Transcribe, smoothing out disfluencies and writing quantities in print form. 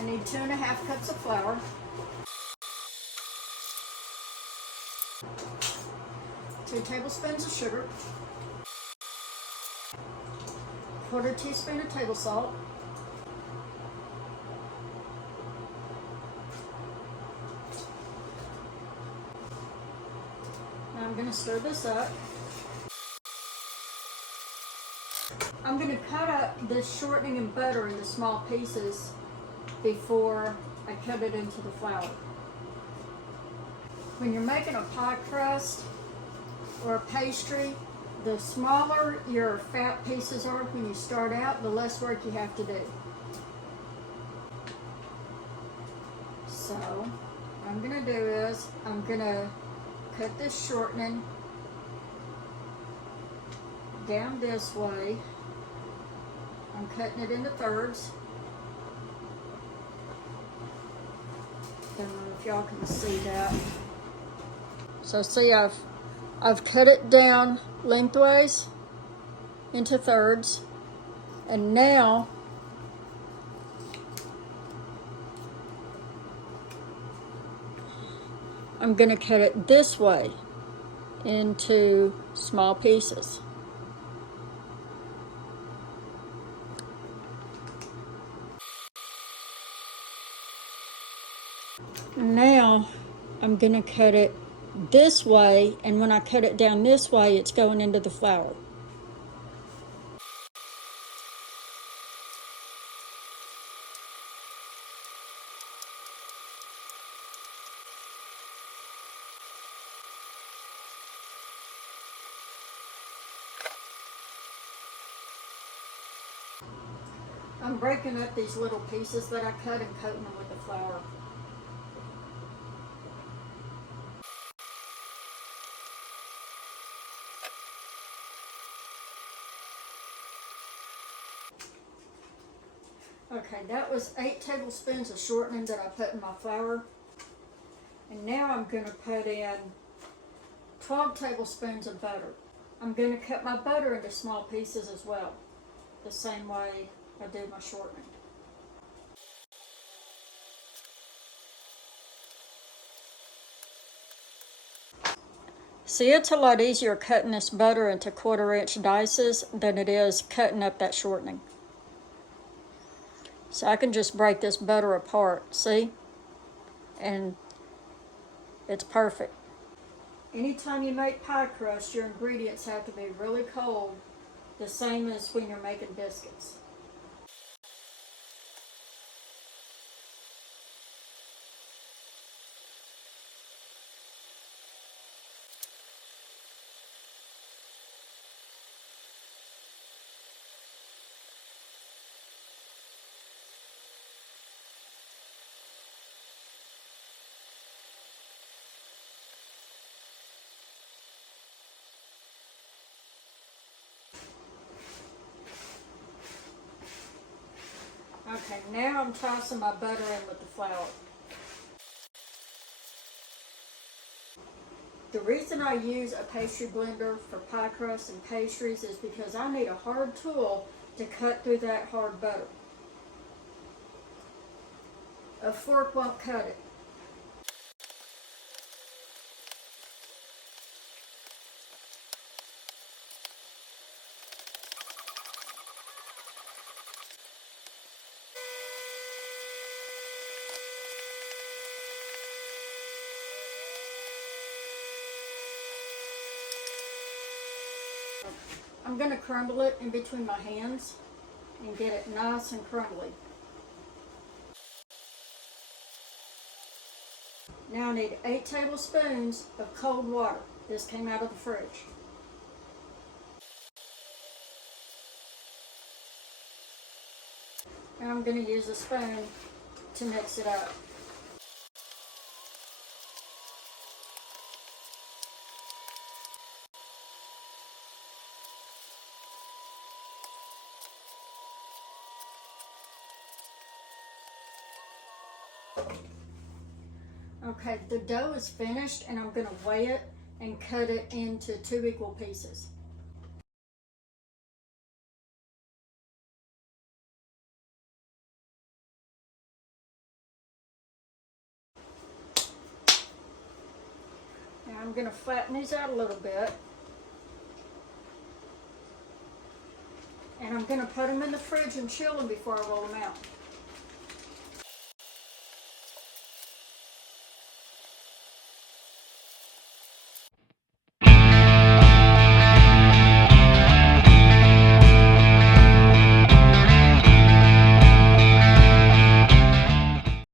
I need 2½ cups of flour, 2 tablespoons of sugar, 1/4 teaspoon of table salt, now I'm going to stir this up. I'm going to cut up this shortening and butter into small pieces before I cut it into the flour. When you're making a pie crust or a pastry, the smaller your fat pieces are when you start out, the less work you have to do. So what I'm going to do is I'm going to cut this shortening down this way. I'm cutting it into thirds. Don't know if y'all can see that. So see, I've cut it down lengthways into thirds, and now I'm going to cut it this way into small pieces. Now I'm going to cut it this way, and when I cut it down this way, it's going into the flour. I'm breaking up these little pieces that I cut and coating them with the flour. Okay, that was 8 tablespoons of shortening that I put in my flour. And now I'm going to put in 12 tablespoons of butter. I'm going to cut my butter into small pieces as well, the same way I do my shortening. See, it's a lot easier cutting this butter into 1/4-inch dices than it is cutting up that shortening. So I can just break this butter apart, see? And it's perfect. Anytime you make pie crust, your ingredients have to be really cold, the same as when you're making biscuits. Okay, now I'm tossing my butter in with the flour. The reason I use a pastry blender for pie crusts and pastries is because I need a hard tool to cut through that hard butter. A fork won't cut it. I'm going to crumble it in between my hands and get it nice and crumbly. Now I need 8 tablespoons of cold water. This came out of the fridge. And I'm going to use a spoon to mix it up. Okay, the dough is finished, and I'm going to weigh it and cut it into 2 equal pieces. I'm going to flatten these out a little bit. And I'm going to put them in the fridge and chill them before I roll them out.